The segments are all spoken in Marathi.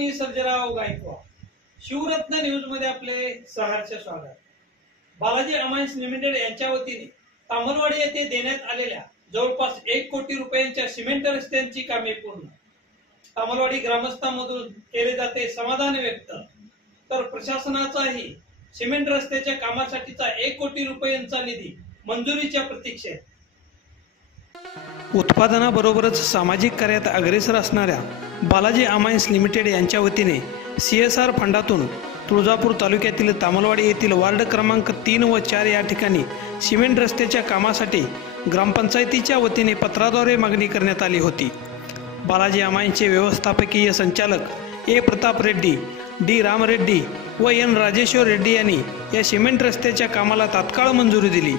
मी सर्जेराव गायकवाड. शिवरत्न न्यूज मध्ये आपले सहर्ष स्वागत. बालाजी अमाइन्स लिमिटेड यांच्या वतीने तामलवाडी येथे देण्यात आलेल्या जवळपास 1 कोटी रुपयांच्या सिमेंट रस्त्यांची कामे पूर्ण. तामलवाडी ग्रामस्थांमधून केले जाते समाधान व्यक्त. तर प्रशासनाचाही सिमेंट रस्त्याच्या कामासाठीचा 1 कोटी रुपयांचा निधी मंजुरीच्या प्रतीक्षेत. उत्पादनाबरोबरच सामाजिक कार्यात अग्रेसर असणाऱ्या बालाजी अमाइन्स लिमिटेड यांच्या वतीने CSR फंडातून तुळजापूर तालुक्यातील तामलवाडी येथील वार्ड क्रमांक 3 व 4 या ठिकाणी सिमेंट रस्त्याच्या कामासाठी ग्रामपंचायतीच्या वतीने पत्राद्वारे मागणी करण्यात आली होती. बालाजी अमाइन्सचे व्यवस्थापकीय संचालक A. प्रताप रेड्डी, D. राम रेड्डी व N. राजेश्वर रेड्डी यांनी या सिमेंट रस्त्याच्या कामाला तात्काळ मंजुरी दिली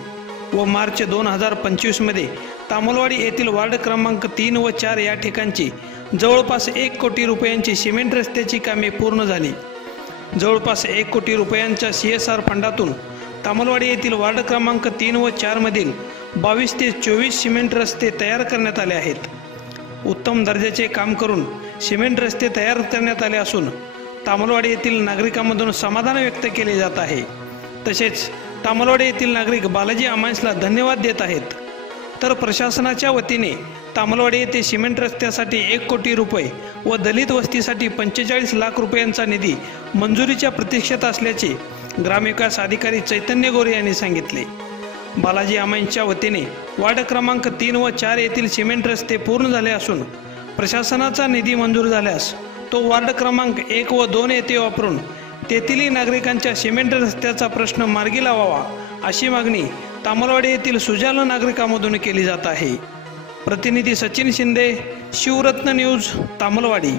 व मार्च 2025 मध्ये तामलवाडी येथील वार्ड क्रमांक 3 व 4 या ठिकाणची जवळपास 1 कोटी रुपयांची सिमेंट रस्त्याची कामे पूर्ण झाली. जवळपास 1 कोटी रुपयांच्या CSR फंडातून तामलवाडी येथील वार्ड क्रमांक 3 व 4 मधील 22 ते 24 सिमेंट रस्ते तयार करण्यात आले आहेत. उत्तम दर्जाचे काम करून सिमेंट रस्ते तयार करण्यात आले असून तामलवाडी येथील नागरिकांमधून समाधान व्यक्त केले जात आहे. तसेच तामलवाडी येथील नागरिक बालाजी अमाइन्सला धन्यवाद देत आहेत. तर प्रशासनाच्या वतीने तामलवाडी येथे सिमेंट रस्त्यासाठी 1 कोटी रुपये व दलित वस्तीसाठी 45 लाख रुपयांचा निधी मंजुरीच्या प्रतीक्षेत असल्याचे ग्रामविकास अधिकारी चैतन्य गोरे यांनी सांगितले. बालाजी अमाइन्सच्या वतीने वार्ड क्रमांक 3 व 4 येथील सिमेंट रस्ते पूर्ण झाले असून प्रशासनाचा निधी मंजूर झाल्यास तो वार्ड क्रमांक 1 व 2 येथे वापरून तेथील नागरिकांच्या सिमेंट रस्त्याचा प्रश्न मार्गी लावावा अशी मागणी तामलवाडी येथील सुजाण नागरिकांमधून केली जात आहे. प्रतिनिधी सचिन शिंदे, शिवरत्न न्यूज, तामलवाडी.